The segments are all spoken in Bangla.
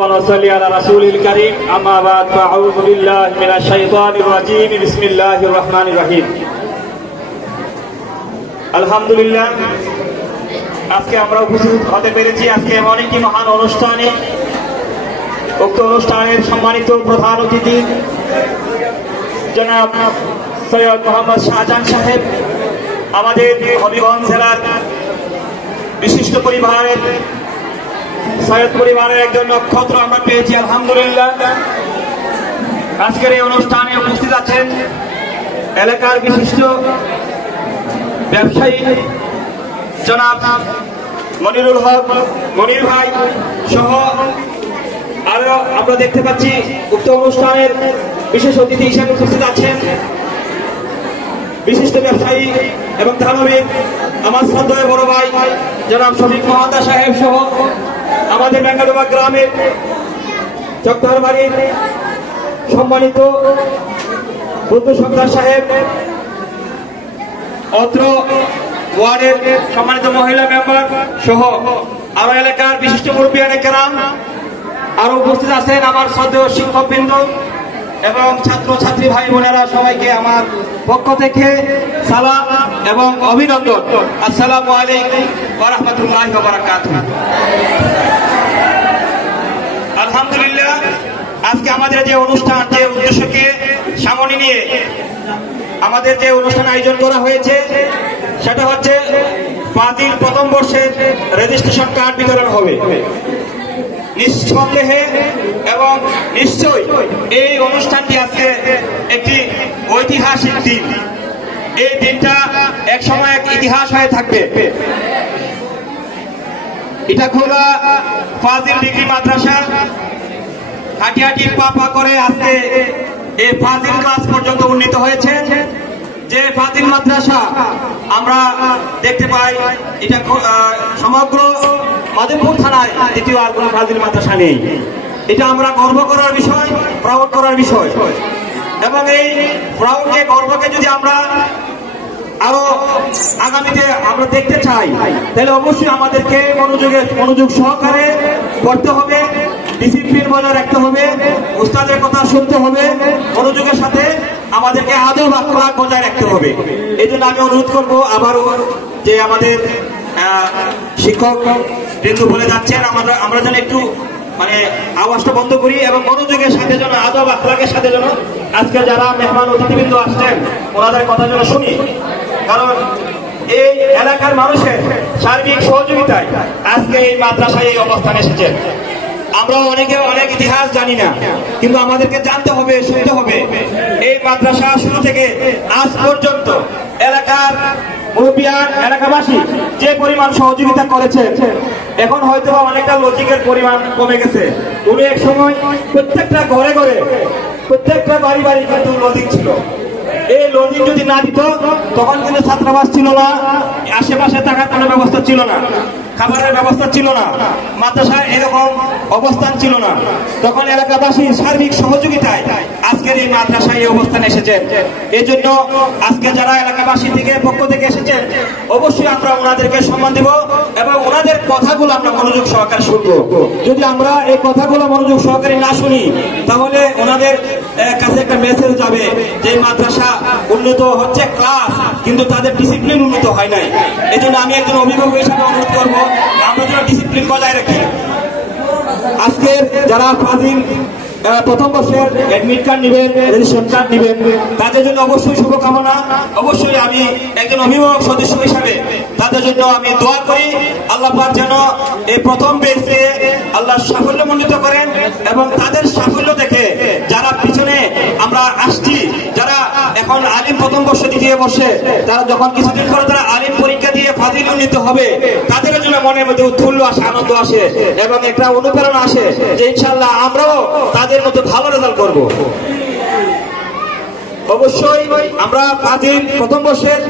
ونصلي على رسول الكريم أما بعد فأعوذ بالله من الشيطان الرجيم بسم الله الرحمن الرحيم আলহামদুলিল্লাহ আজকে আমরা উপস্থিত হতে পেরেছি আজকে এমন একটি মহান অনুষ্ঠানে। উক্ত অনুষ্ঠানের সম্মানিত প্রধান অতিথি জনাব সৈয়দ মোহাম্মদ শাহজাহান সাহেব, আমাদের হবিগঞ্জ জেলার বিশিষ্ট পরিবারের সৈয়দ পরিবারের একজন নক্ষত্র আমরা পেয়েছি আলহামদুলিল্লাহ। আজকের এই অনুষ্ঠানে উপস্থিত আছেন এলাকার বিশিষ্ট ব্যবসায়ী জনাব মনিরুল হক মনির ভাই সহ আরো আমরা দেখতে পাচ্ছি উক্ত অনুষ্ঠানের বিশেষ অতিথি হিসেবে উপস্থিত আছেন বিশিষ্ট ব্যবসায়ী এবং দানবীর আমার শ্রদ্ধেয় বড় ভাই জনাব শফিক মহান্দা সাহেব সহ আমাদের বেঙ্গালুরু গ্রামের চকদার বাড়ির সম্মানিত বন্ধু সর্দার সাহেব, অত্র ওয়ার্ডের সম্মানিত মহিলা মেম্বার সহ আরো এলাকার বিশিষ্ট মুরব্বিয়ানে কেরাম আরো উপস্থিত আছেন আমার শ্রদ্ধেয় শিক্ষকবৃন্দ এবং ছাত্র ছাত্রী ভাই বোনেরা, সবাইকে আমার পক্ষ থেকে সালাম এবং অভিনন্দন। আসসালামু আলাইকুম ওয়া রাহমাতুল্লাহি ওয়া বারাকাতুহু। আলহামদুলিল্লাহ আজকে আমাদের যে অনুষ্ঠান, যে উদ্দেশ্যকে সামনে নিয়ে আমাদের যে অনুষ্ঠান আয়োজন করা হয়েছে সেটা হচ্ছে ফাজিল প্রথম বর্ষের রেজিস্ট্রেশন কার্ড বিতরণ হবে। নিঃসন্দেহে এবং নিশ্চয়ই এই অনুষ্ঠানটি আজকে একটি ঐতিহাসিক দিন। এই দিনটা এক সময় এক ইতিহাস হয়ে থাকবে। ইটাখোলা ফাজিল ডিগ্রি মাদ্রাসা হাঁটি হাঁটি পা পা করে আজকে এই ফাজিল ক্লাস পর্যন্ত উন্নীত হয়েছে। যে ফাজিল মাদ্রাসা আমরা দেখতে পাই এটা সমগ্র মাদারীপুর থানায় দ্বিতীয় আর কোনো ফাজিল মাদ্রাসা নেই। এটা আমরা গর্ব করার বিষয়, প্রাউড করার বিষয়। এবং এই প্রাউড যে গর্বকে যদি আমরা আরো আগামীতে আমরা দেখতে চাই তাহলে অবশ্যই আমাদেরকে মনোযোগ সহকারে পড়তে হবে, ডিসিপ্লিন বজায় রাখতে হবে, উস্তাদের কথা শুনতে হবে, মনোযোগের সাথে আমাদেরকে আদব আখলাক বজায় রাখতে হবে। এই জন্য আমি অনুরোধ করবো আবারও যে আমাদের শিক্ষক বৃন্দ বলে যাচ্ছেন আমরা যেন একটু আওয়াজটা বন্ধ করি এবং মনোযোগের সাথে যেন আদব আখলাকের সাথে যেন আজকে যারা মেহমান অতিথিবৃন্দ আসছেন ওনাদের কথা যেন শুনি। কারণ এই এলাকার মানুষের সার্বিক সহযোগিতায় আজকে এই মাদ্রাসায় এই অবস্থানে এসেছেন। আমরা অনেকে অনেক ইতিহাস জানি না, কিন্তু আমাদেরকে জানতে হবে, শুনতে হবে এই মাদ্রাসা শুরু থেকে আজ পর্যন্ত এলাকার মুরব্বিয়ান এলাকাবাসী যে পরিমাণ সহযোগিতা করেছে এখন হয়তো অনেকটা লজিকের পরিমাণ কমে গেছে। উনি এক সময় প্রত্যেকটা ঘরে ঘরে প্রত্যেকটা বাড়ি বাড়ি কিন্তু লজিক ছিল। এই লজিক যদি না দিত তখন কিন্তু ছাত্রাবাস ছিল না, আশেপাশে থাকার কোনো ব্যবস্থা ছিল না, খাবারের ব্যবস্থা ছিল না, মাদ্রাসায় এরকম অবস্থান ছিল না। তখন এলাকাবাসীর সার্বিক সহযোগিতায় আজকের এই মাদ্রাসায় এই অবস্থানে এসেছেন। এই জন্য আজকে যারা এলাকাবাসী থেকে পক্ষ থেকে এসেছেন অবশ্যই আমরা ওনাদেরকে সম্মান দেব এবং ওনাদের কথাগুলো আমরা মনোযোগ সহকারে শুনবো। যদি আমরা এই কথাগুলো মনোযোগ সহকারে না শুনি তাহলে ওনাদের কাছে একটা মেসেজ যাবে যে মাদ্রাসা উন্নত হচ্ছে ক্লাস, কিন্তু তাদের ডিসিপ্লিন উন্নত হয় নাই। এই জন্য আমি একজন অভিভাবক হিসেবে অনুরোধ করবো আমরা যেন ডিসিপ্লিন বজায় রাখি। আজকে যারা ফাজিল প্রথম বর্ষের অ্যাডমিট কার্ড নেবেন, রেজিস্ট্রেশন কার্ড নেবেন, তাদের জন্য অবশ্যই শুভকামনা। অবশ্যই আমি একজন অভিভাবক সদস্য হিসাবে তাদের জন্য আমি দোয়া করি আল্লাহ পাক যেন এই প্রথম বেচে আল্লাহ সাফল্য মণ্ডিত করেন এবং তাদের সাফল্য দেখে যারা পিছনে আমরা আসছি, যারা এখন আলিম প্রথম বর্ষে দ্বিতীয় বর্ষে, তারা যখন কিছুদিন পরে তারা আলিম পরীক্ষা দিয়ে ফাজিল উন্নীত হবে তাদের জন্য মনের মধ্যে উৎফুল্ল আসে, আনন্দ আসে এবং একটা অনুপ্রেরণা আসে যে ইনশাআল্লাহ আমরাও তাদের মধ্যে ভালো রেজাল্ট করব। অবশ্যই আমরা ফাজিল প্রথম বর্ষের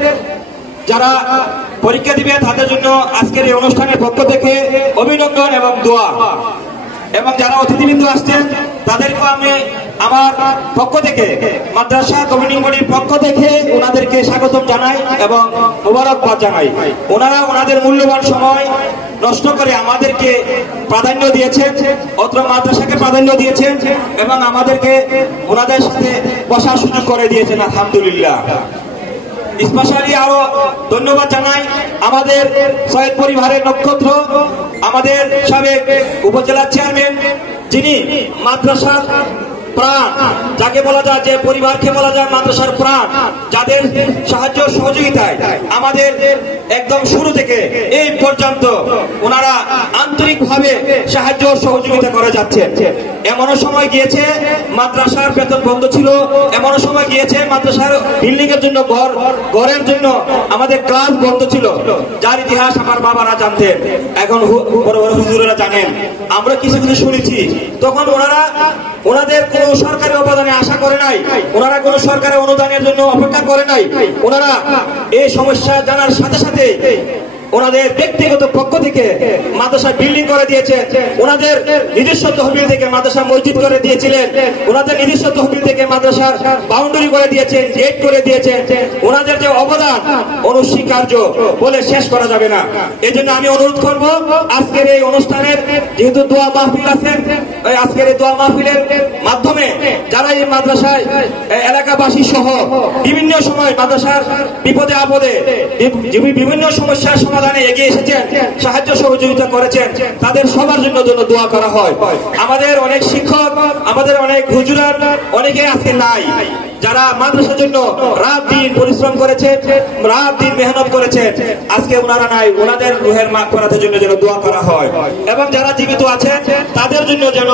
যারা পরীক্ষা দিবে তাদের জন্য আজকের এই অনুষ্ঠানের পক্ষ থেকে অভিনন্দন এবং দোয়া। এবং যারা অতিথিবৃন্দ আসছেন তাদেরকেও আমি আমার পক্ষ থেকে, মাদ্রাসা কমিটি বডির পক্ষ থেকে ওনাদেরকে স্বাগতম জানাই এবং মোবারকবাদ জানাই। ওনারা ওনাদের মূল্যবান সময় নষ্ট করে আমাদেরকে প্রাধান্য দিয়েছেন, অত্র মাদ্রাসাকে প্রাধান্য দিয়েছেন এবং আমাদেরকে ওনাদের সাথে বসার সুযোগ করে দিয়েছেন, আলহামদুলিল্লাহ। স্পেশালি আরো ধন্যবাদ জানাই আমাদের সৈয়দ পরিবারের নক্ষত্র, আমাদের সাবেক উপজেলা চেয়ারম্যান, যিনি মাদ্রাসার প্রাণ, যাকে বলা যায়, যে পরিবারকে বলা যায় মাদ্রাসার প্রাণ, যাদের সাহায্য সহযোগিতায় আমাদের একদম শুরু থেকে এই পর্যন্ত ওনারা আন্তরিকভাবে সাহায্য সহযোগিতা করে যাচ্ছে। এমনও সময় গিয়েছে মাদ্রাসার বেতন বন্ধ ছিল, এমনও সময় গিয়েছে মাদ্রাসার বিল্ডিং এর জন্য, ঘরের জন্য আমাদের ক্লাস বন্ধ ছিল, যার ইতিহাস আমার বাবারা জানতেন, এখন বড় বড় হুজুরেরা জানেন। আমরা কিছু কিছু শুনেছি, তখন ওনাদের কোন সরকারি অবদানে আশা করে নাই, ওনারা কোন সরকারি অনুদানের জন্য অপেক্ষা করে নাই। ওনারা এই সমস্যা জানার সাথে সাথে ওনাদের ব্যক্তিগত পক্ষ থেকে মাদ্রাসা বিল্ডিং করে দিয়েছেন, ওনাদের নিজস্ব তহবিল থেকে মাদ্রাসা মসজিদ করে দিয়েছিলেন, ওনাদের নিজস্ব তহবিল থেকে মাদ্রাসার বাউন্ডারি করে দিয়েছেন, গেট করে দিয়েছেন। ওনাদের যে অবদান অনস্বীকার্য, বলে শেষ করা যাবে না। এই জন্য আমি অনুরোধ করব, আজকের এই অনুষ্ঠানের যেহেতু দোয়া মাহফিল আছে, আজকের এই দোয়া মাহফিলের মাধ্যমে যারা এই মাদ্রাসায় এলাকাবাসী সহ বিভিন্ন সময় মাদ্রাসার বিপদে আপদে বিভিন্ন সমস্যার সমাধানে এগিয়ে এসেছেন, সাহায্য সহযোগিতা করেছেন, তাদের সবার জন্য দোয়া করা হয়। আমাদের অনেক শিক্ষক, আমাদের অনেক হুজুরার অনেকে আজকে নাই, যারা মাদ্রাসার জন্য রাত দিন পরিশ্রম করেছেন, রাত দিন মেহনত করেছেন, আজকে ওনারা নাই। ওনাদের রুহের মাগফিরাতের জন্য যেন দোয়া করা হয় এবং যারা জীবিত আছেন তাদের জন্য যেন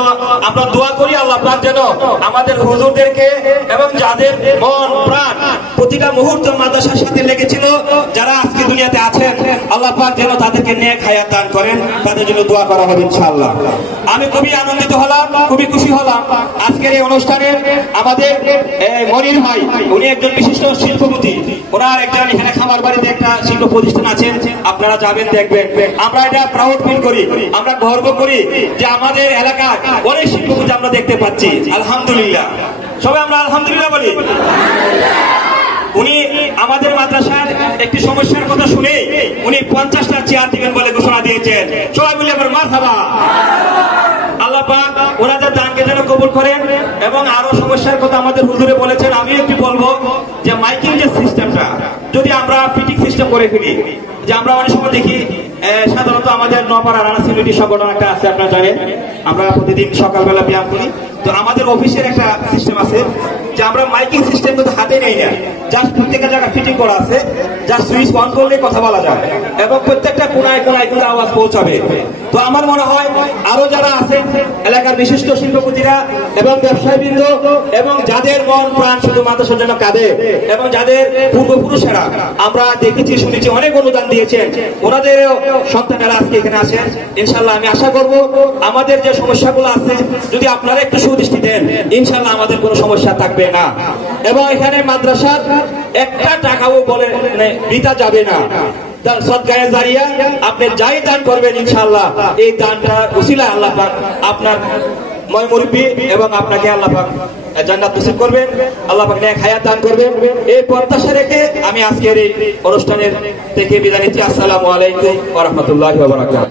আমরা দোয়া করি। আল্লাহ পাক যেন আমাদের হুজুরদেরকে এবং যাদের মন প্রাণ প্রতিটা মুহূর্ত মাদ্রাসার সাথে লেগেছিল, যারা আজকে দুনিয়াতে আছেন, আল্লাহ পাক যেন তাদেরকে নেক হায়াত দান করেন, তাদের জন্য দোয়া করা হবে ইনশাআল্লাহ। আমি খুবই আনন্দিত হলাম, খুবই খুশি হলাম আজকের এই অনুষ্ঠানে। আমাদের মনির ভাই, উনি একজন বিশিষ্ট শিল্পপতি, ওনার একজন এখানে খামার বাড়িতে একটা শিল্প প্রতিষ্ঠান আছে, আপনারা যাবেন দেখবেন। আমরা এটা প্রাউড ফিল করি, আমরা গর্ব করি যে আমাদের এলাকায় অনেক শিল্পপতি আমরা দেখতে পাচ্ছি, আলহামদুলিল্লাহ। সবাই আমরা আলহামদুলিল্লাহ বলি। উনি আমাদের মাদ্রাসার একটি সমস্যার কথা শুনে উনি 50টা চেয়ার দিবেন বলে ঘোষণা দিয়েছেন। সবাই বলি আবার মারহাবা। আল্লাহ পাক ওনাদের দানকে যেন কবুল করেন এবং আরো সমস্যার কথা আমাদের হুজুরে বলেছেন। আমি একটু বলবো যে মাইকিং যে সিস্টেমটা যদি আমরা ফিটিং সিস্টেম করে ফেলি, যে আমরা অনেক সময় দেখি সাধারণত আমাদের নপাড়া রানা সিউনিটি সংগঠন একটা আছে, আপনারা জানেন, আমরা প্রতিদিন সকালবেলা ব্যায়াম করি। তো আমাদের অফিসের একটা সিস্টেম আছে যে আমরা মাইকিং সিস্টেম কিন্তু হাতে নেই না, জাস্ট প্রত্যেকটা জায়গায় ফিটিং করা আছে, জাস্ট সুইচ অন করলে কথা বলা যায় এবং প্রত্যেকটা কোনায় কোনায় কিন্তু আওয়াজ পৌঁছাবে। তো আমার মনে হয় আরো যারা আছেন এলাকার বিশিষ্ট শিল্পপতিরা এবং ব্যবসায়ীবৃন্দ এবং যাদের মন প্রাণ শুধু মাদ্রাসার জন্য কাঁদে এবং যাদের পূর্বপুরুষেরা আমরা দেখেছি শুনেছি অনেক অনুদান দিয়েছেন, ওনাদের সন্তানেরা আজকে এখানে আসেন। ইনশাল্লাহ আমি আশা করব আমাদের যে সমস্যাগুলো আছে যদি আপনারা একটু সুদৃষ্টি দেন, ইনশাল্লাহ আমাদের কোনো সমস্যা থাকবে না এবং এখানে মাদ্রাসার একটা টাকাও বলে বৃথা যাবে না। সদকায়ে জারিয়া আপনি যাই দান করবেন, ইনশাআল্লাহ এই দানটা উসিলা আল্লাহ পাক আপনার ময় মুরব্বি এবং আপনাকে আল্লাহ পাক জান্নাত নসিব করবেন, আল্লাহ পাক নেক হায়াত দান করবেন। এই প্রত্যাশা রেখে আমি আজকের এই অনুষ্ঠানের থেকে বিদায় নিচ্ছি। আসসালামু আলাইকুম ওয়া রাহমাতুল্লাহি ওয়া বারাকাতুহু।